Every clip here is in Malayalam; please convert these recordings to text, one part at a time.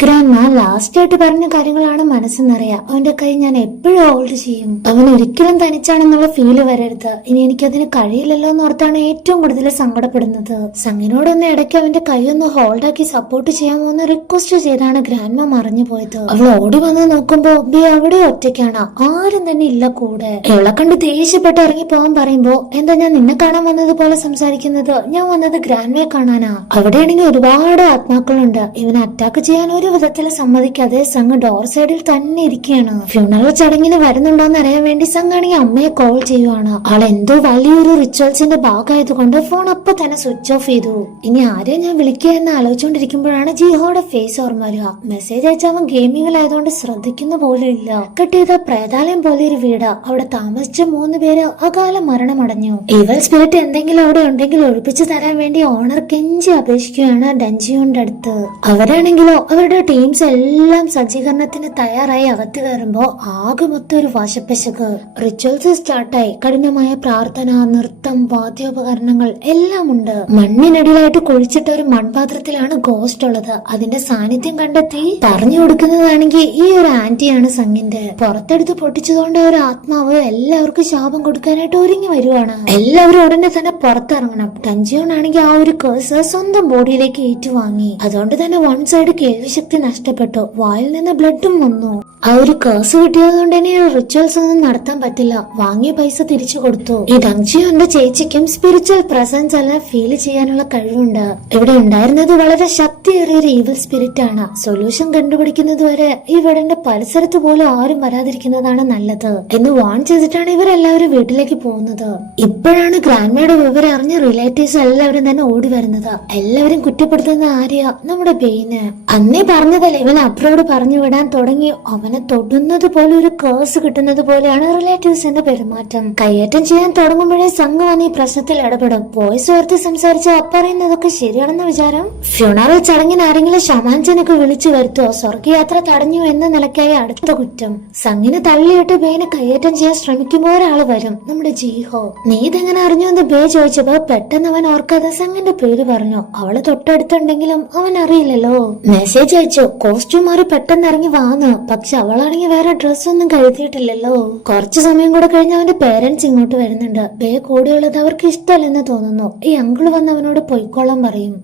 ഗ്രാൻഡ്മ ലാസ്റ്റ് ആയിട്ട് പറഞ്ഞ കാര്യങ്ങളാണ് മനസ്സെന്നറിയാം. അവന്റെ കൈ ഞാൻ എപ്പോഴും ഹോൾഡ് ചെയ്യും. അവൻ ഒരിക്കലും തനിച്ചാണെന്നുള്ള ഫീല് വരരുത്. ഇനി എനിക്കതിന് കഴിയില്ലല്ലോ എന്നോർത്താണ് ഏറ്റവും കൂടുതൽ സങ്കടപ്പെടുന്നത്. സംഗിനോടൊന്ന് ഇടയ്ക്ക് അവന്റെ കൈ ഒന്ന് ഹോൾഡാക്കി സപ്പോർട്ട് ചെയ്യാമോ എന്ന് റിക്വസ്റ്റ് ചെയ്താണ് ഗ്രാൻഡ്മ മറിഞ്ഞു പോയത്. അവൾ ഓടി വന്ന് നോക്കുമ്പോ ബി അവിടെ ഒറ്റയ്ക്കാണ്, ആരും തന്നെ ഇല്ല കൂടെ. ഇവളെ കണ്ട് ദേഷ്യപ്പെട്ട് ഇറങ്ങി പോകാൻ പറയുമ്പോ എന്താ ഞാൻ നിന്നെ കാണാൻ വന്നത് പോലെ സംസാരിക്കുന്നത്, ഞാൻ വന്നത് ഗ്രാൻഡ്മയെ കാണാനാ. അവിടെയാണെങ്കിൽ ഒരുപാട് ആത്മാക്കളുണ്ട്. ഇവനെ അറ്റാക്ക് ചെയ്യാൻ ഒരു വിധത്തിൽ സമ്മതിക്കാതെ സംഘ് ഡോർ സൈഡിൽ തന്നെ ഇരിക്കുകയാണ്. ഫ്യൂണറൽ ചടങ്ങിന് വരുന്നുണ്ടോന്ന് അറിയാൻ വേണ്ടി സംഘാണെങ്കിൽ അമ്മയെ കോൾ ചെയ്യുവാണ്. ആൾ എന്തോ വലിയൊരു റിച്വൽസിന്റെ ഭാഗമായതുകൊണ്ട് ഫോൺ അപ്പൊ തന്നെ സ്വിച്ച് ഓഫ് ചെയ്തു. ഇനി ആരെയും ഞാൻ വിളിക്കുക എന്ന് ആലോചിച്ചുകൊണ്ടിരിക്കുമ്പോഴാണ് ജിഹോയുടെ ഫേസ് ഓർമ്മ വരിക. മെസ്സേജ് അയച്ച അവൻ ഗെയിമിങ്ങിലായതുകൊണ്ട് ശ്രദ്ധിക്കുന്ന പോലും ഇല്ല. കെട്ടിയത് പ്രേതാലയം പോലെ ഒരു വീട്. അവിടെ താമസിച്ച 3 പേര് അകാല മരണമടഞ്ഞു. ഇവൽ സ്പിരിറ്റ് എന്തെങ്കിലും അവിടെ ഉണ്ടെങ്കിൽ ഒഴിപ്പിച്ചു തരാൻ വേണ്ടി ഓണർ കെഞ്ചി അപേക്ഷിക്കുകയാണ് ഡഞ്ചിയോന്റെ അടുത്ത്. അവരാണെങ്കിലോ അവരുടെ ടീംസ് എല്ലാം സജ്ജീകരണത്തിന് തയ്യാറായി അകത്ത് കയറുമ്പോ ആകെ മൊത്തം ഒരു വശപ്പശക്. റിച്വൽസ് സ്റ്റാർട്ടായി. കഠിനമായ പ്രാർത്ഥന, നൃത്തം, വാദ്യോപകരണങ്ങൾ എല്ലാം ഉണ്ട്. മണ്ണിനടിയിലായിട്ട് കുഴിച്ചിട്ട ഒരു മൺപാത്രത്തിലാണ് ഗോസ്റ്റ് ഉള്ളത്. അതിന്റെ സാന്നിധ്യം കണ്ടെത്തി പറഞ്ഞു കൊടുക്കുന്നതാണെങ്കിൽ ഈ ഒരു ആന്റിയാണ് സംഗിന്റെ. പുറത്തെടുത്ത് പൊട്ടിച്ചതുകൊണ്ട് ഒരു ആത്മാവ് എല്ലാവർക്കും ശാപം കൊടുക്കാനായിട്ട് ഒരുങ്ങി വരുവാണ്. എല്ലാവരും ഉടനെ തന്നെ പുറത്തിറങ്ങണം. ടഞ്ചിയോൺ ആണെങ്കിൽ ആ ഒരു കേസ് സ്വന്തം ബോഡിയിലേക്ക് ഏറ്റുവാങ്ങി. അതുകൊണ്ട് തന്നെ വൺ സൈഡ് കേൾവിശക്തി നഷ്ടപ്പെട്ടു. വായിൽ നിന്ന് ബ്ലഡും വന്നു. ആ ഒരു കേസ് കിട്ടിയത് കൊണ്ട് തന്നെ റിച്വൽസ് ഒന്നും നടത്താൻ പറ്റില്ല. വാങ്ങിയ പൈസ തിരിച്ചു കൊടുത്തു. ഈ ഡങ്ജിയോന്റെ ചേച്ചിക്കും സ്പിരിച്വൽ പ്രസൻസ് എല്ലാം ഫീൽ ചെയ്യാനുള്ള കഴിവുണ്ട്. ഇവിടെ ഉണ്ടായിരുന്നത് വളരെ ശക്തിയേറിയ ഒരു ഈവിൽ സ്പിരിറ്റ് ആണ്. സൊല്യൂഷൻ കണ്ടുപിടിക്കുന്നത് വരെ ഈ വീടിന്റെ പരിസരത്ത് പോലും ആരും വരാതിരിക്കുന്നതാണ് നല്ലത് എന്ന് വാൺ ചെയ്തിട്ടാണ് ഇവരെല്ലാവരും വീട്ടിലേക്ക് പോകുന്നത്. ഇപ്പോഴാണ് ഗ്രാൻഡ്മയുടെ വിവരം അറിഞ്ഞ റിലേറ്റീവ്സ് എല്ലാവരും തന്നെ ഓടി വരുന്നത്. എല്ലാവരും കുറ്റപ്പെടുത്തുന്ന ആര്യ നമ്മുടെ ബെയിന്. അന്നേ പറഞ്ഞതല്ലേ ഇവൻ അബ്രോഡ് പറഞ്ഞു വിടാൻ തുടങ്ങി. അവനെ തൊടുന്നത് പോലെ ഒരു കേസ് കിട്ടുന്നത് പോലെയാണ് റിലേറ്റീവ്സിന്റെ പെരുമാറ്റം. കയ്യേറ്റം ചെയ്യാൻ തുടങ്ങുമ്പോഴേ സംഘം വന്ന് ഈ പ്രശ്നത്തിൽ ഇടപെടും. വോയിസ് ഉയർത്തി സംസാരിച്ച പറയുന്നതൊക്കെ ശരിയാണെന്ന വിചാരം. ഫ്യൂണറൽ ചടങ്ങിന് ആരെങ്കിലും ഷമാൻചനൊക്കെ വിളിച്ചു വരുത്തോ? സ്വർഗയാത്ര തടഞ്ഞു എന്ന നിലയ്ക്കായി അടുത്ത കുറ്റം. സംഘിനെ തള്ളിയിട്ട് ബേനെ കയ്യേറ്റം ചെയ്യാൻ ശ്രമിക്കുമ്പോ ഒരാള് വരും, നമ്മുടെ ജീഹോ. നീ ഇതെങ്ങനെ അറിഞ്ഞു എന്ന് ബേ ചോദിച്ചപ്പോ പെട്ടെന്ന് അവൻ ഓർക്കാതെ സംഘിന്റെ പേര് പറഞ്ഞു. അവള് തൊട്ടടുത്തുണ്ടെങ്കിലും അവൻ അറിയില്ലല്ലോ. മെസ്സേജ് അയച്ചു, കോസ്റ്റ്യൂം മാറി പെട്ടെന്ന് ഇറങ്ങി വാന്ന്. പക്ഷെ അവളാണെങ്കിൽ വേറെ ഡ്രസ്സൊന്നും കരുതിയിട്ടില്ലല്ലോ. കുറച്ചു സമയം കൂടെ കഴിഞ്ഞ് അവന്റെ പേരൻസ് ഇങ്ങോട്ട് വരുന്നുണ്ട്. ബേ കൂടെയുള്ളത് അവർക്ക് ഇഷ്ടമല്ലെന്ന് തോന്നുന്നു. ഈ അങ്കിള് വന്ന് അവനോട് പൊയ്ക്കോളാൻ പറയും.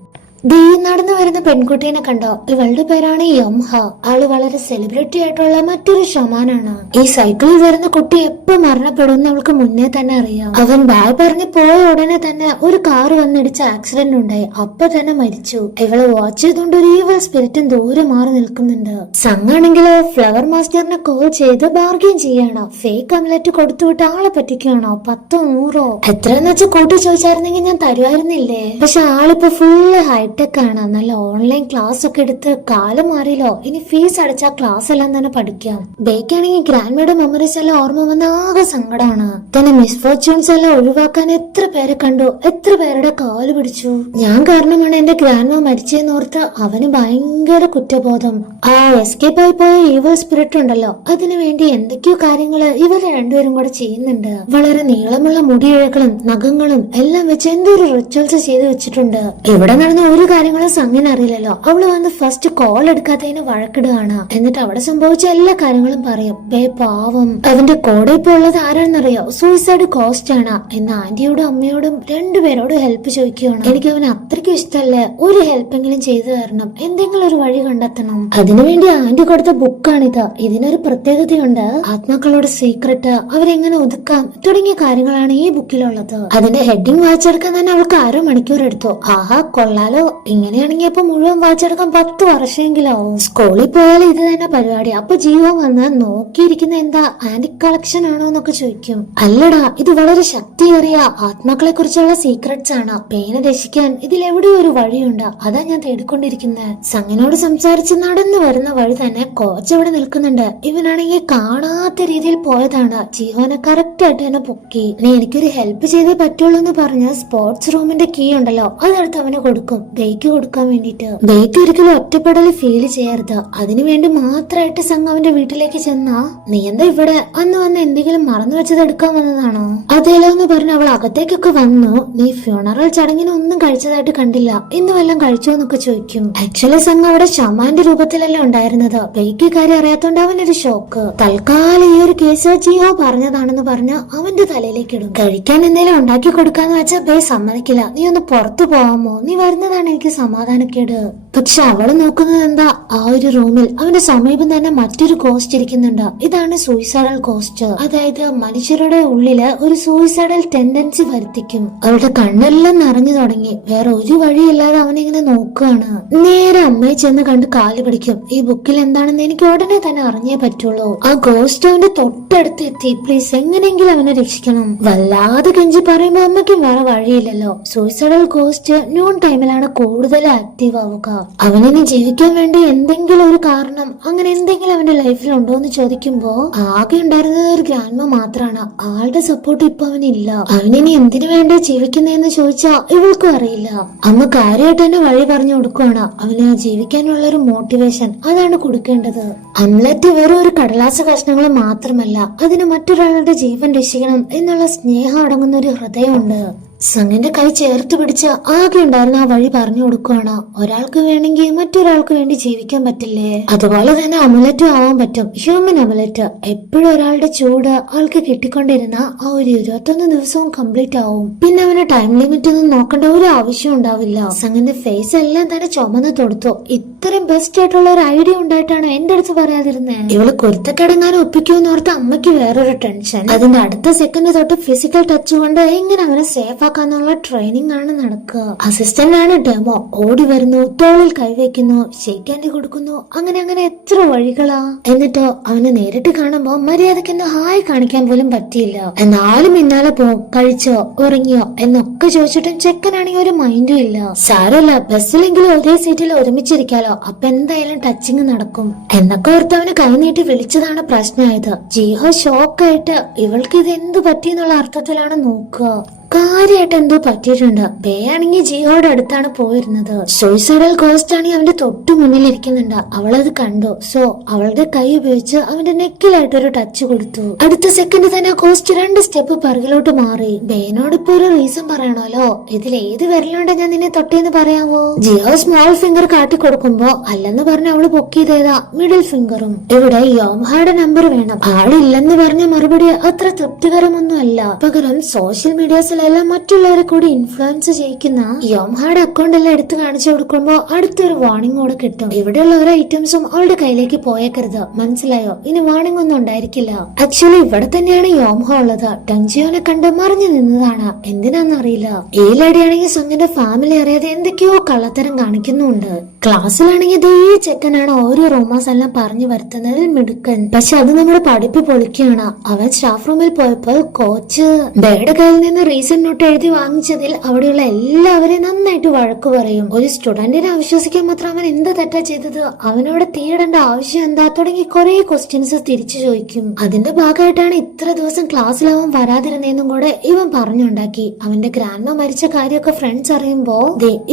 ദീ നടന്നു വരുന്ന പെൺകുട്ടീനെ കണ്ടോ? ഇവളുടെ പേരാണ് യംഹ. ആള് വളരെ സെലിബ്രിറ്റി ആയിട്ടുള്ള മറ്റൊരു ഷമാനാണ്. ഈ സൈക്കിളിൽ വരുന്ന കുട്ടി എപ്പോ മരണപ്പെടുന്ന അവൾക്ക് മുന്നേ തന്നെ അറിയാം. അവൻ ബായ് പറഞ്ഞ് പോയ ഉടനെ തന്നെ ഒരു കാർ വന്നിടിച്ച് ആക്സിഡന്റ് ഉണ്ടായി. അപ്പൊ തന്നെ മരിച്ചു. ഇവളെ വാച്ച് ചെയ്തുകൊണ്ട് ഒരു ഈവൽ സ്പിരിറ്റും ദൂരെ മാറി നിൽക്കുന്നുണ്ട്. സംഘാണെങ്കിലോ ഫ്ലവർ മാസ്റ്ററിനെ കോൾ ചെയ്ത് ബാർഗെയിൻ ചെയ്യാണ്. ഫേക്ക് അമലറ്റ് കൊടുത്തുവിട്ട് ആളെ പറ്റിക്കുകയാണോ? 10 100 എത്രയെന്ന് വെച്ചാൽ കൂട്ടി ചോദിച്ചായിരുന്നെങ്കിൽ ഞാൻ തരുമായിരുന്നില്ലേ. പക്ഷെ ആളിപ്പോ ഫുള്ള് ഹൈടെക് ആണ്. നല്ല ഓൺലൈൻ ക്ലാസ് ഒക്കെ എടുത്ത് കാലം മാറിയല്ലോ. ഇനി ഫീസ് അടച്ചാൽ ക്ലാസ് എല്ലാം തന്നെ പഠിക്കാം. ബേക്കാണെങ്കിൽ ഗ്രാൻഡ്മയുടെ മെമ്മറീസ് എല്ലാം ഓർമ്മ വന്ന ആകെ സങ്കടമാണ്. തന്നെ മിസ്ഫോർച്യൂൺസ് എല്ലാം ഒഴിവാക്കാൻ എത്ര പേരെ കണ്ടു, എത്ര പേരുടെ കാല് പിടിച്ചു. ഞാൻ കാരണമാണ് എന്റെ ഗ്രാൻഡ്മ മരിച്ചെന്നോർത്ത് അവന് ഭയങ്കര കുറ്റബോധം. ആ എസ്കേപ്പ് ആയി പോയ ഈവൽ സ്പിരിറ്റ് ഉണ്ടല്ലോ, അതിനു വേണ്ടി എന്തൊക്കെയോ കാര്യങ്ങള് ഇവര് രണ്ടുപേരും കൂടെ ചെയ്യുന്നുണ്ട്. വളരെ നീളമുള്ള മുടിയിഴകളും നഖങ്ങളും എല്ലാം വെച്ച് എന്തൊരു റിച്വൽസ് ചെയ്ത് വെച്ചിട്ടുണ്ട്. ഇവിടെ നടന്ന ഒരു കാര്യങ്ങളും സംഗീന അറിയില്ലല്ലോ. അവള് വന്ന് ഫസ്റ്റ് കോൾ എടുക്കാത്തതിന് വഴക്കിടുകയാണ്. എന്നിട്ട് അവിടെ സംഭവിച്ച എല്ലാ കാര്യങ്ങളും പറയും. ബേ പാവം. അവന്റെ കൂടെ ഇപ്പൊ ഉള്ളത് ആരാണെന്നറിയോ? സൂയിസൈഡ് കോസ്റ്റ് ആണ് എന്ന് ആന്റിയോടും അമ്മയോടും രണ്ടുപേരോടും ഹെൽപ്പ് ചോദിക്കുകയാണ്. എനിക്ക് അവന് അത്രയ്ക്കും ഇഷ്ടമല്ലേ, ഒരു ഹെൽപ്പെങ്കിലും ചെയ്തു തരണം, എന്തെങ്കിലും ഒരു വഴി കണ്ടെത്തണം. അതിനുവേണ്ടി ആന്റി കൊടുത്ത ബുക്കാണിത്. ഇതിനൊരു പ്രത്യേകതയുണ്ട്. ആത്മാക്കളുടെ സീക്രട്ട്, അവരെങ്ങനെ ഒതുക്കാം തുടങ്ങിയ കാര്യങ്ങളാണ് ഈ ബുക്കിലുള്ളത്. അതിന്റെ ഹെഡിങ് വായിച്ചെടുക്കാൻ തന്നെ അവൾക്ക് 1/2 മണിക്കൂർ എടുത്തു. ആഹാ കൊള്ളാലോ. ഇങ്ങനെയാണെങ്കിൽ അപ്പൊ മുഴുവൻ വായിച്ചെടുക്കാൻ 10 വർഷമെങ്കിലും ആവും. സ്കൂളിൽ പോയാൽ ഇത് തന്നെ പരിപാടി. അപ്പൊ ജീവൻ വന്ന് നോക്കിയിരിക്കുന്ന എന്താ ആന്റിക് കളക്ഷൻ ആണോ എന്നൊക്കെ ചോദിക്കും. അല്ലടാ, ഇത് വളരെ ശക്തിയേറിയ ആത്മാക്കളെ കുറിച്ചുള്ള സീക്രട്സ് ആണ്. പേനെ രക്ഷിക്കാൻ ഇതിലെവിടെയോ ഒരു വഴിയുണ്ട്. അതാ ഞാൻ തേടിക്കൊണ്ടിരിക്കുന്നത്. സംഗിനോട് സംസാരിച്ച് നടന്നു വരുന്ന വഴി തന്നെ കോച്ച് അവിടെ നിൽക്കുന്നുണ്ട്. ഇവനാണെങ്കിൽ കാണാത്ത രീതിയിൽ പോയതാണ്. ജീവനെ കറക്റ്റ് ആയിട്ട് തന്നെ പൊക്കി. നീ എനിക്കൊരു ഹെൽപ്പ് ചെയ്തേ പറ്റുള്ളൂ എന്ന് പറഞ്ഞ് സ്പോർട്സ് റൂമിന്റെ കീ ഉണ്ടല്ലോ അതെടുത്ത് അവന് കൊടുക്കും. ബേക്ക് കൊടുക്കാൻ വേണ്ടിട്ട്. ബേക്ക് ഒരിക്കലും ഒറ്റപ്പെടൽ ഫീൽ ചെയ്യരുത്, അതിനുവേണ്ടി മാത്രമായിട്ട് സംഘം അവന്റെ വീട്ടിലേക്ക് ചെന്നാ നീ എന്താ ഇവിടെ അന്ന് വന്ന് എന്തെങ്കിലും മറന്നു വെച്ചത് എടുക്കാൻ വന്നതാണോ? അതേലോ എന്ന് പറഞ്ഞ് അവൾ അകത്തേക്കൊക്കെ വന്നു. നീ ഫ്യൂണറൽ ചടങ്ങിന് ഒന്നും കഴിച്ചതായിട്ട് കണ്ടില്ല, ഇന്ന് വല്ലതും കഴിച്ചോ എന്നൊക്കെ ചോദിക്കും. ആക്ച്വലി സംഘം അവിടെ ഷമാന്റെ രൂപത്തിലല്ലേ ഉണ്ടായിരുന്നത്. ബേക്ക് കാര്യം അറിയാത്തോണ്ട് അവനൊരു ഷോക്ക്. തൽക്കാലം ഈ ഒരു കേസ് ജിയോ പറഞ്ഞതാണെന്ന് പറഞ്ഞ് അവന്റെ തലയിലേക്ക് ഇടും. കഴിക്കാൻ എന്തെങ്കിലും ഉണ്ടാക്കി കൊടുക്കാന്ന് വെച്ചാൽ ബേ സമ്മതിക്കില്ല. നീ ഒന്ന് പുറത്തു പോവാമോ, നീ വരുന്നതാണ് എനിക്ക് സമാധാനക്കേട്. പക്ഷെ അവള് നോക്കുന്നത് എന്താ, ആ ഒരു റൂമിൽ അവന്റെ സമീപം തന്നെ മറ്റൊരു ഗോസ്റ്റ് ഇരിക്കുന്നുണ്ട്. ഇതാണ് സൂയിസൈഡൽ ഗോസ്റ്റ്. അതായത് മനുഷ്യരുടെ ഉള്ളില് ഒരു സൂയിസൈഡൽ ടെൻഡൻസി വരുത്തിക്കും. അവളുടെ കണ്ണെല്ലാം നിറഞ്ഞു തുടങ്ങി. വേറെ ഒരു വഴിയില്ലാതെ അവനിങ്ങനെ നോക്കുകയാണ്. നേരെ അമ്മയെ ചെന്ന് കണ്ട് കാല് പിടിക്കും. ഈ ബുക്കിൽ എന്താണെന്ന് എനിക്ക് ഉടനെ തന്നെ അറിഞ്ഞേ പറ്റുള്ളൂ. ആ ഗോസ്റ്റ് അവന്റെ തൊട്ടടുത്ത് എത്തി. പ്ലീസ് എങ്ങനെയെങ്കിലും അവനെ രക്ഷിക്കണം. വല്ലാതെ കെഞ്ചി പറയുമ്പോ അമ്മയ്ക്കും വേറെ വഴിയില്ലല്ലോ. സൂയിസൈഡൽ ഗോസ്റ്റ് നോൺ ടൈമിലാണ് കൂടുതൽ ആക്റ്റീവ് ആവുക. അവനിനി ജീവിക്കാൻ വേണ്ടി എന്തെങ്കിലും ഒരു കാരണം, അങ്ങനെ എന്തെങ്കിലും അവന്റെ ലൈഫിൽ ഉണ്ടോ എന്ന് ചോദിക്കുമ്പോ ആകെ ഉണ്ടായിരുന്നത് ഒരു ഗ്രാൻഡ്മ മാത്രമാണ്. ആളുടെ സപ്പോർട്ട് ഇപ്പൊ അവനില്ല. അവനിനി എന്തിനു വേണ്ടി ജീവിക്കുന്നതെന്ന് ചോദിച്ചാ ഇവൾക്കും അറിയില്ല. അമ്മ കാര്യമായിട്ട് തന്നെ വഴി പറഞ്ഞു കൊടുക്കുകയാണ്. അവന് ജീവിക്കാനുള്ള ഒരു മോട്ടിവേഷൻ അതാണ് കൊടുക്കേണ്ടത്. അമ്ലറ്റ് വെറും ഒരു കടലാസ കഷ്ണങ്ങൾ മാത്രമല്ല, അതിന് മറ്റൊരാളുടെ ജീവൻ രക്ഷിക്കണം എന്നുള്ള സ്നേഹം അടങ്ങുന്ന ഒരു ഹൃദയമുണ്ട്. സംഗിന്റെ കൈ ചേർത്ത് പിടിച്ച് ആകെ ഉണ്ടായിരുന്ന ആ വഴി പറഞ്ഞു കൊടുക്കുകയാണ്. ഒരാൾക്ക് വേണമെങ്കിൽ മറ്റൊരാൾക്ക് വേണ്ടി ജീവിക്കാൻ പറ്റില്ലേ, അതുപോലെ തന്നെ അമുലറ്റും ആവാൻ പറ്റും. ഹ്യൂമൻ അമുലറ്റ് എപ്പോഴും ഒരാളുടെ ചൂട് ആൾക്ക് കിട്ടിക്കൊണ്ടിരുന്ന ആ ഒരു 21 ദിവസവും കംപ്ലീറ്റ് ആവും. പിന്നെ അവന് ടൈം ലിമിറ്റ് ഒന്നും നോക്കേണ്ട ഒരു ആവശ്യം ഉണ്ടാവില്ല. സംഗിന്റെ ഫേസ് എല്ലാം തന്നെ ചുമന്ന് തൊടുത്തു. ഇത്രയും ബെസ്റ്റ് ആയിട്ടുള്ള ഒരു ഐഡിയ ഉണ്ടായിട്ടാണ് എന്റെ അടുത്ത് പറയാതിരുന്നേ. ഇവള് കുരുത്തക്കെടങ്ങാനും ഒപ്പിക്കുമെന്ന് ഓർത്ത് അമ്മയ്ക്ക് വേറൊരു ടെൻഷൻ. അതിന്റെ അടുത്ത സെക്കൻഡ് തൊട്ട് ഫിസിക്കൽ ടച്ച് കൊണ്ട് എങ്ങനെ അവനെ സേഫ് ാക്കാന്നുള്ള ട്രെയിനിങ് ആണ് നടക്കുക. അസിസ്റ്റന്റ് ആണ് ഡെമോ. ഓടി വരുന്നു, തോളിൽ കൈവയ്ക്കുന്നു, ഷേക്ക് ഹാൻഡ് കൊടുക്കുന്നു. അങ്ങനെ അങ്ങനെ എത്ര വഴികളാ. എന്നിട്ടോ അവനെ നേരിട്ട് കാണുമ്പോ മര്യാദയ്ക്ക് ഹായ് കാണിക്കാൻ പോലും പറ്റിയില്ല. എന്നാലും പിന്നാലെ പോവും. കഴിച്ചോ ഉറങ്ങിയോ എന്നൊക്കെ ചോദിച്ചിട്ടും ചെക്കനാണെങ്കിൽ ഒരു മൈൻഡും ഇല്ല. സാരല്ല, ബസ്സിലെങ്കിലും ഒരേ സീറ്റിൽ ഒരുമിച്ചിരിക്കാലോ, അപ്പൊ എന്തായാലും ടച്ചിങ് നടക്കും എന്നൊക്കെ ഓർത്ത് അവന് കൈനീട്ടി വിളിച്ചതാണ് പ്രശ്നമായത്. ജിഹോ ഷോക്കായിട്ട് ഇവൾക്ക് ഇത് എന്ത് പറ്റിയെന്നുള്ള അർത്ഥത്തിലാണ് നോക്കുക. കാര്യമായിട്ട് എന്തോ പറ്റിയിട്ടുണ്ട്. ബേ ആണെങ്കിൽ ജിയോയുടെ അടുത്താണ് പോയിരുന്നത്. സൂയിസൈഡൽ ഗോസ്റ്റ് ആണെങ്കിൽ അവന്റെ തൊട്ടു മുന്നിൽ ഇരിക്കുന്നുണ്ട്. അവളത് കണ്ടു. സോ അവളുടെ കൈ ഉപയോഗിച്ച് അവന്റെ നെക്കിലായിട്ടൊരു ടച്ച് കൊടുത്തു. അടുത്ത സെക്കൻഡ് തന്നെ ഗോസ്റ്റ് 2 സ്റ്റെപ്പ് പിറകിലോട്ട് മാറി. ബേനോട് ഇപ്പൊ ഒരു റീസൺ പറയണല്ലോ. ഇതിൽ ഏത് വിരലുണ്ട് ഞാൻ നിന്നെ തൊട്ടേന്ന് പറയാവോ? ജിയോ സ്മോൾ ഫിംഗർ കാട്ടി കൊടുക്കുമ്പോ അല്ലെന്ന് പറഞ്ഞ അവള് പൊക്കിയതേതാ മിഡിൽ ഫിംഗറും. ഇവിടെ യോംഹയുടെ നമ്പർ വേണം. ആളില്ലെന്ന് പറഞ്ഞ മറുപടി അത്ര തൃപ്തികരമൊന്നും അല്ല. പകരം സോഷ്യൽ മീഡിയാസിൽ മറ്റുള്ളവരെ കൂടി ഇൻഫ്ലുവൻസ് ചെയ്യിക്കുന്ന യോംഹയുടെ അക്കൗണ്ട് എല്ലാം എടുത്ത് കാണിച്ചു കൊടുക്കുമ്പോ അടുത്തൊരു വാർണിംഗ് കൂടെ കിട്ടും. ഇവിടെയുള്ള ഓരോ ഐറ്റംസും അവളുടെ കയ്യിലേക്ക് പോയേക്കരുത്, മനസ്സിലായോ? ഇനി വാർണിംഗ് ഒന്നും ഉണ്ടായിരിക്കില്ല. ആക്ച്വലി ഇവിടെ തന്നെയാണ് യോംഹ ഉള്ളത്. ടങ്ജിയോനെ കണ്ട് മറിഞ്ഞു നിന്നതാണ്. എന്തിനാന്നറിയില്ല. ഈ ലേഡിയാണെങ്കിൽ സംഘന്റെ ഫാമിലി അറിയാതെ എന്തൊക്കെയോ കള്ളത്തരം കാണിക്കുന്നുണ്ട്. ക്ലാസ്സിലാണെങ്കിൽ ഈ ചെക്കനാണ് ഓരോ റൂമേഴ്സ് എല്ലാം പറഞ്ഞു വരുത്തുന്നതിൽ മിടുക്കൻ. പക്ഷെ അത് നമ്മുടെ പഠിപ്പ് പൊളിക്കുകയാണ്. അവൻ സ്റ്റാഫ് റൂമിൽ പോയപ്പോൾ കോച്ച് ബേയുടെ കയ്യിൽ നിന്ന് റീസൺ നോട്ട് എഴുതി വാങ്ങിച്ചതിൽ അവിടെയുള്ള എല്ലാവരെയും നന്നായിട്ട് വഴക്ക് പറയും. ഒരു സ്റ്റുഡന്റിനെ വിശ്വസിക്കാൻ മാത്രം അവൻ എന്താ തെറ്റാ ചെയ്തത്, അവനോട് തീയിടേണ്ട ആവശ്യം എന്താ തുടങ്ങി കുറെ ക്വസ്റ്റ്യൻസ് തിരിച്ചു ചോദിക്കും. അതിന്റെ ഭാഗമായിട്ടാണ് ഇത്ര ദിവസം ക്ലാസ്സിലാവാൻ വരാതിരുന്നതെന്നും കൂടെ ഇവൻ പറഞ്ഞുണ്ടാക്കി. അവന്റെ ഗ്രാൻഡ്മ മരിച്ച കാര്യമൊക്കെ ഫ്രണ്ട്സ് അറിയുമ്പോ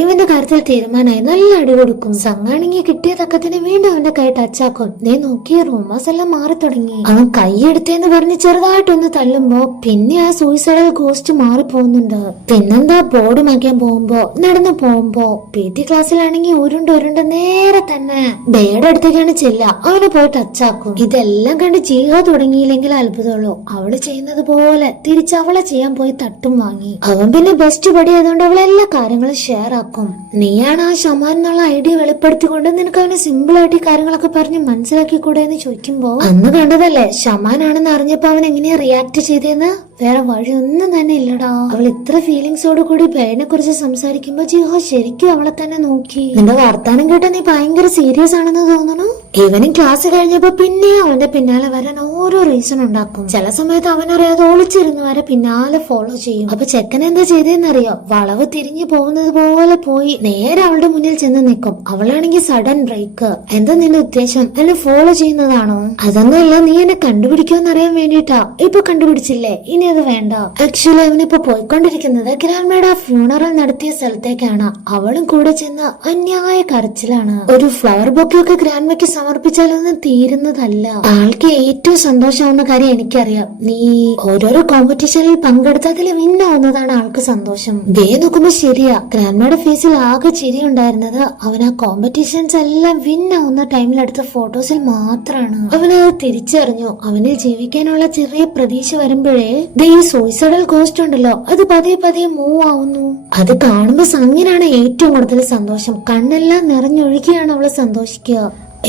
ഇവന്റെ കാര്യത്തിൽ തീരുമാനമായി നല്ല അടി കൊടുക്കും. സംഘാണെങ്കിൽ കിട്ടിയ തക്കത്തിന് വീണ്ടും അവന്റെ കൈ ടച്ചാക്കും. നോക്കിയ റൂമേഴ്സ് എല്ലാം മാറി തുടങ്ങി. അവൻ കൈയെടുത്തേന്ന് പറഞ്ഞ് ചെറുതായിട്ടൊന്ന് തള്ളുമ്പോ പിന്നെ ആ സൂയിസൈഡൽ ഗോസ്റ്റ് മാറിപ്പോകുന്നുണ്ട്. പിന്നെന്താ ബോർഡ് മാറ്റാൻ പോകുമ്പോ നടന്നു പോകുമ്പോ PT ക്ലാസ്സിലാണെങ്കിൽ ഉരുണ്ട് നേരെ തന്നെ ബേയുടെ അടുത്തേക്കാണ് ചെല്ല. അവനെ പോയി ടച്ചാക്കും. ഇതെല്ലാം കണ്ട് ജിഹോ തുടങ്ങിയില്ലെങ്കിൽ അത്ഭുതമുള്ളൂ. അവള് ചെയ്യുന്നത് പോലെ തിരിച്ച് അവളെ ചെയ്യാൻ പോയി തട്ടും വാങ്ങി. അവൻ പിന്നെ ബെസ്റ്റ് ബഡി ആയതുകൊണ്ട് അവൾ എല്ലാ കാര്യങ്ങളും ഷെയർ ആക്കും. നീയാണ് ആ ഷമാൻ എന്നുള്ള ഐഡിയ വെളിപ്പെടുത്തിക്കൊണ്ട് നിനക്ക് അവന് സിമ്പിൾ ആയിട്ട് ഈ കാര്യങ്ങളൊക്കെ പറഞ്ഞ് മനസ്സിലാക്കി കൂടെ എന്ന് ചോദിക്കുമ്പോ അന്ന് കണ്ടതല്ലേ ഷമാനാണെന്ന് അറിഞ്ഞപ്പോ അവൻ എങ്ങനെയാ റിയാക്ട് ചെയ്തേന്ന്. വേറെ വഴിയൊന്നും തന്നെ ഇല്ലടാ. അവൾ ഇത്ര ഫീലിങ്സോട് കൂടി ബേനെ കുറിച്ച് സംസാരിക്കുമ്പോ ജിഹോ ശരിക്കും അവളെ തന്നെ നോക്കി. നിന്റെ വർത്താനം കേട്ട നീ ഭയങ്കര സീരിയസ് ആണെന്ന് തോന്നുന്നു. ഇവനും ക്ലാസ് കഴിഞ്ഞപ്പോ പിന്നെ അവന്റെ പിന്നാലെ വരാൻ ഓരോ റീസൺ ഉണ്ടാക്കും. ചില സമയത്ത് അവനറിയാതെ ഒളിച്ചിരുന്ന് വരെ പിന്നാലെ ഫോളോ ചെയ്യും. അപ്പൊ ചെക്കൻ എന്താ ചെയ്തെന്നറിയോ? വളവ് തിരിഞ്ഞു പോകുന്നത് പോലെ പോയി നേരെ അവളുടെ മുന്നിൽ ചെന്ന് നിൽക്കും. അവളാണെങ്കിൽ സഡൻ ബ്രേക്ക്. എന്താ നിന്റെ ഉദ്ദേശം? എന്നെ ഫോളോ ചെയ്യുന്നതാണോ? അതൊന്നുമല്ല, നീ എന്നെ കണ്ടുപിടിക്കുമെന്ന് അറിയാൻ വേണ്ടിട്ടാ. ഇപ്പൊ കണ്ടുപിടിച്ചില്ലേ, ഇനി ഇനി അത് വേണ്ട. ആക്ച്വലി അവനിപ്പോ പോയിക്കൊണ്ടിരിക്കുന്നത് ഗ്രാൻഡ്മയുടെ ഫ്യൂണറൽ നടത്തിയ സ്ഥലത്തേക്കാണ്. അവളും കൂടെ ചെന്ന് അന്യായ കരച്ചിലാണ്. ഒരു ഫ്ലവർ ബൊക്കെയൊക്കെ ഗ്രാൻഡ്മയ്ക്ക് സമർപ്പിച്ചാലൊന്നും തീരുന്നതല്ല. ആൾക്ക് ഏറ്റവും സന്തോഷമാവുന്ന കാര്യം എനിക്കറിയാം. നീ ഓരോരോ കോമ്പറ്റീഷനിൽ പങ്കെടുത്ത് അതിൽ വിന്നാവുന്നതാണ് ആൾക്ക് സന്തോഷം. ദേ നോക്കുമ്പോ ശരിയാ, ഗ്രാൻഡ്മയുടെ ഫേസിൽ ആകെ ചിരി ഉണ്ടായിരുന്നത് അവൻ ആ കോമ്പറ്റീഷൻസ് എല്ലാം വിന്നാവുന്ന ടൈമിലെടുത്ത ഫോട്ടോസിൽ മാത്രമാണ്. അവനത് തിരിച്ചറിഞ്ഞു. അവനിൽ ജീവിക്കാനുള്ള ചെറിയ പ്രതീക്ഷ വരുമ്പോഴേ ദേ ഈ സൂയിസൈഡൽ ഗോസ്റ്റ് ഉണ്ടല്ലോ, അത് പതിയെ പതിയെ മൂവ് ആവുന്നു. അത് കാണുമ്പോ സംഗിനാണ് ഏറ്റവും കൂടുതൽ സന്തോഷം. കണ്ണെല്ലാം നിറഞ്ഞൊഴുകിയാണ് അവള് സന്തോഷിക്കുക.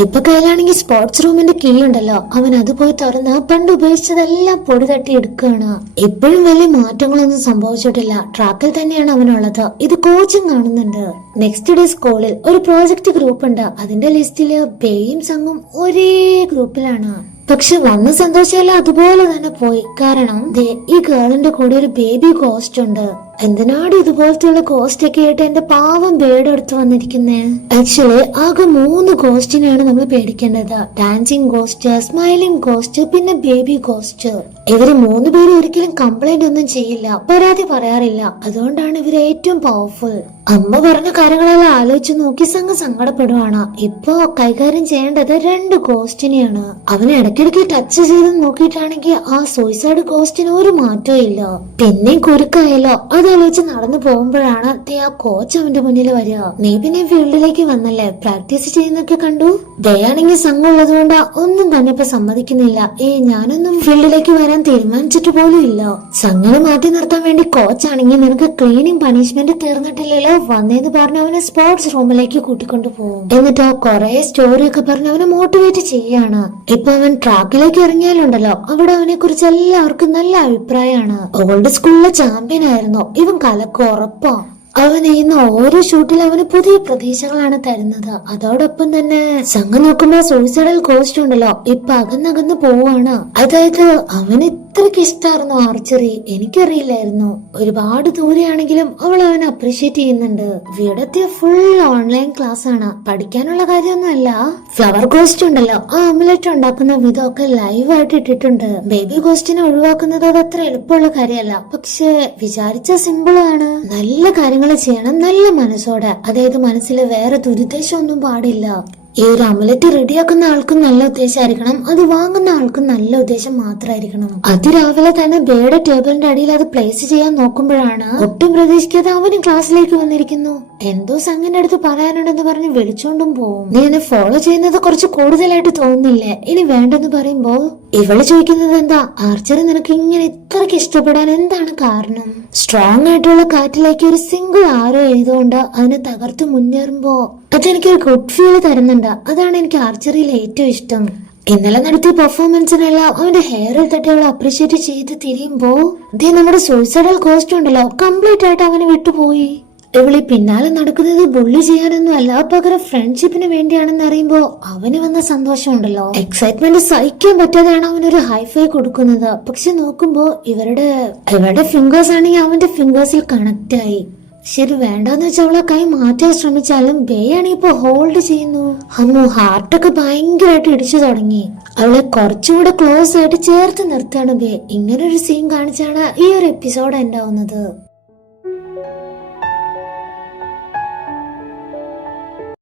ഇപ്പൊ കയ്യിലാണെങ്കിൽ സ്പോർട്സ് റൂമിന്റെ കീ ഉണ്ടല്ലോ, അവൻ അത് പോയി തുറന്ന് പണ്ട് ഉപയോഗിച്ചതെല്ലാം പൊടി തട്ടി എടുക്കുകയാണ്. ഇപ്പോഴും വലിയ മാറ്റങ്ങളൊന്നും സംഭവിച്ചിട്ടില്ല. ട്രാക്കിൽ തന്നെയാണ് അവനുള്ളത്. ഇത് കോച്ചിങ് കാണുന്നുണ്ട്. നെക്സ്റ്റ് ഡേ സ്കൂളിൽ ഒരു പ്രോജക്ട് ഗ്രൂപ്പ് ഉണ്ട്. അതിന്റെ ലിസ്റ്റില് ബേയും സംഘം ഒരേ ഗ്രൂപ്പിലാണ്. പക്ഷെ വന്ന സന്തോഷമെല്ലാം അതുപോലെ തന്നെ പോയി. കാരണം ഈ ഗേളിന്റെ കൂടെ ഒരു ബേബി ഗോസ്റ്റ് ഉണ്ട്. എന്തിനാണ് ഇതുപോലത്തെയുള്ള ഗോസ്റ്റ് ഒക്കെ ആയിട്ട് എന്റെ പാവം ബേഡ് എടുത്ത് വന്നിരിക്കുന്നേ? ആക്ച്വലി ആകെ 3 ഗോസ്റ്റിനെയാണ് നമ്മൾ പേടിക്കേണ്ടത്. ഡാൻസിങ് ഗോസ്റ്റ്, സ്മൈലിംഗ് ഗോസ്റ്റ്, പിന്നെ ബേബി ഗോസ്റ്റ്. ഇവര് 3 പേരും ഒരിക്കലും കംപ്ലൈന്റ് ഒന്നും ചെയ്യില്ല, പരാതി പറയാറില്ല. അതുകൊണ്ടാണ് ഇവര് ഏറ്റവും പവർഫുൾ. അമ്മ പറഞ്ഞ കാര്യങ്ങളെല്ലാം ആലോചിച്ച് നോക്കി സങ്കടപ്പെടുവാണ്. ഇപ്പൊ കൈകാര്യം ചെയ്യേണ്ടത് 2 ഗോസ്റ്റിനെയാണ്. അവന് ഇടയ്ക്കിടയ്ക്ക് ടച്ച് ചെയ്ത് നോക്കിയിട്ടാണെങ്കിൽ ആ സൂയിസൈഡ് ഗോസ്റ്റിന് ഒരു മാറ്റവും ഇല്ല. പിന്നെ കുരുക്കായല്ലോ, അതാലോചിച്ച് നടന്നു പോകുമ്പോഴാണ് ആ കോച്ച് അവന്റെ മുന്നിൽ വരിക. നീ പിന്നെ ഫീൽഡിലേക്ക് വന്നല്ലേ, പ്രാക്ടീസ് ചെയ്യുന്നൊക്കെ കണ്ടു. ദയാണെങ്കിൽ സംഘമുള്ളത് കൊണ്ട് ഒന്നും തന്നെ ഇപ്പൊ സമ്മതിക്കുന്നില്ല. ഞാനൊന്നും ഫീൽഡിലേക്ക് വരാൻ തീരുമാനിച്ചിട്ട് പോലും ഇല്ല. സംഘം മാറ്റി നിർത്താൻ വേണ്ടി കോച്ചാണെങ്കിൽ നിനക്ക് ക്ലീനിങ് പണിഷ്മെന്റ് തീർന്നിട്ടില്ലല്ലോ, വന്നേന്ന് പറഞ്ഞ് അവനെ സ്പോർട്സ് റൂമിലേക്ക് കൂട്ടിക്കൊണ്ടു പോകും. എന്നിട്ടോ കൊറേ സ്റ്റോറി ഒക്കെ പറഞ്ഞ് അവനെ മോട്ടിവേറ്റ് ചെയ്യാണ്. ഇപ്പൊ അവൻ ട്രാക്കിലേക്ക് ഇറങ്ങിയാലുണ്ടല്ലോ, അവിടെ അവനെ കുറിച്ച് എല്ലാവർക്കും നല്ല അഭിപ്രായമാണ്. ഓൾഡ് സ്കൂളിലെ ചാമ്പ്യൻ ആയിരുന്നു ഇവൻ. കലക്ക് ഉറപ്പാ. അവൻ ചെയ്യുന്ന ഓരോ ഷൂട്ടിൽ അവന് പുതിയ പ്രതീക്ഷകളാണ് തരുന്നത്. അതോടൊപ്പം തന്നെ സംഘം നോക്കുമ്പോ സൂയിസൈഡൽ ഗോസ്റ്റ് ഉണ്ടല്ലോ ഇപ്പൊ അകന്നകന്ന് പോവാണ്. അതായത് അവന് ഇത്രക്ക് ഇഷ്ടമായിരുന്നു ആർച്ചറി. എനിക്കറിയില്ലായിരുന്നു. ഒരുപാട് ദൂരെയാണെങ്കിലും അവൾ അവനെ അപ്രീഷിയേറ്റ് ചെയ്യുന്നുണ്ട്. ഇവിടത്തെ ഫുൾ ഓൺലൈൻ ക്ലാസ് ആണ്. പഠിക്കാനുള്ള കാര്യമൊന്നും അല്ല. ഫ്ലവർ ഗോസ്റ്റ് ഉണ്ടല്ലോ, ആ അമുലറ്റ് ഉണ്ടാക്കുന്ന വിധമൊക്കെ ലൈവായിട്ട് ഇട്ടിട്ടുണ്ട്. ബേബി ഗോസ്റ്റിനെ ഒഴിവാക്കുന്നത് അത് അത്ര എളുപ്പമുള്ള കാര്യമല്ല. പക്ഷെ വിചാരിച്ച സിമ്പിൾ ആണ്. നല്ല കാര്യങ്ങൾ ചെയ്യണം, നല്ല മനസ്സോടെ. അതായത് മനസ്സിൽ വേറെ ദുരുദ്ദേശം ഒന്നും പാടില്ല. ഈ ഒരു അമുലറ്റ് റെഡിയാക്കുന്ന ആൾക്കും നല്ല ഉദ്ദേശമായിരിക്കണം, അത് വാങ്ങുന്ന ആൾക്കും നല്ല ഉദ്ദേശം മാത്രമായിരിക്കണം. അതിരാവിലെ തന്നെ ബേയുടെ ടേബിളിന്റെ അടിയിൽ അത് പ്ലേസ് ചെയ്യാൻ നോക്കുമ്പോഴാണ് ഒട്ടും പ്രതീക്ഷിക്കാതെ അവനും ക്ലാസ്സിലേക്ക് വന്നിരിക്കുന്നു. എന്തോ സംഘിന്റെ അടുത്ത് പറയാനുണ്ടെന്ന് പറഞ്ഞ് വിളിച്ചോണ്ടും പോവും. നീ എന്നെ ഫോളോ ചെയ്യുന്നത് കുറച്ച് കൂടുതലായിട്ട് തോന്നുന്നില്ലേ? ഇനി വേണ്ടെന്ന് പറയുമ്പോ ഇവള് ചോദിക്കുന്നത് എന്താ, ആർച്ചറി നിനക്ക് ഇങ്ങനെ ഇത്രക്ക് ഇഷ്ടപ്പെടാൻ എന്താണ് കാരണം? സ്ട്രോങ് ആയിട്ടുള്ള കാറ്റിലേക്ക് ഒരു സിംഗിൾ ആരോ എഴുതുകൊണ്ട് അതിനെ തകർത്ത് മുന്നേറുമ്പോ അതെനിക്കൊരു ഗുഡ് ഫീൽ തരുന്നുണ്ട്. അതാണ് എനിക്ക് ആർച്ചറിയിൽ ഏറ്റവും ഇഷ്ടം. ഇന്നലെ നടത്തിയ പെർഫോമൻസിനെല്ലാം അവന്റെ ഹെയറിൽ തട്ടി അവളെ അപ്രീഷിയേറ്റ് ചെയ്ത് തിരിയുമ്പോ നമ്മുടെ സൂയിസൈഡൽ ഗോസ്റ്റ് ഉണ്ടല്ലോ കംപ്ലീറ്റ് ആയിട്ട് അവനെ വിട്ടുപോയി. ഇവളി പിന്നാലെ നടക്കുന്നത് ബുള്ളി ചെയ്യാനൊന്നും അല്ല, പകരം ഫ്രണ്ട്ഷിപ്പിന് വേണ്ടിയാണെന്ന് അറിയുമ്പോ അവന് വന്ന സന്തോഷം ഉണ്ടല്ലോ, എക്സൈറ്റ്മെന്റ് സഹിക്കാൻ പറ്റാതെയാണ് അവനൊരു ഹൈഫൈ കൊടുക്കുന്നത്. പക്ഷെ നോക്കുമ്പോ ഇവരുടെ ഫിംഗേഴ്സ് ആണെങ്കിൽ അവന്റെ ഫിംഗേഴ്സിൽ കണക്ട് ആയി. ശരി, വേണ്ടെന്ന് വെച്ചാൽ അവളെ കൈ മാറ്റാൻ ശ്രമിച്ചാലും ബേ ആണെങ്കിൽ ഇപ്പൊ ഹോൾഡ് ചെയ്യുന്നു. അമ്മു ഹാർട്ടൊക്കെ ഭയങ്കരമായിട്ട് ഇടിച്ചു തുടങ്ങി. അവളെ കുറച്ചുകൂടെ ക്ലോസ് ആയിട്ട് ചേർത്ത് നിർത്തുകയാണ് ബേ. ഇങ്ങനൊരു സീൻ കാണിച്ചാണ് ഈ ഒരു എപ്പിസോഡ് എൻഡ് ആവുന്നത്.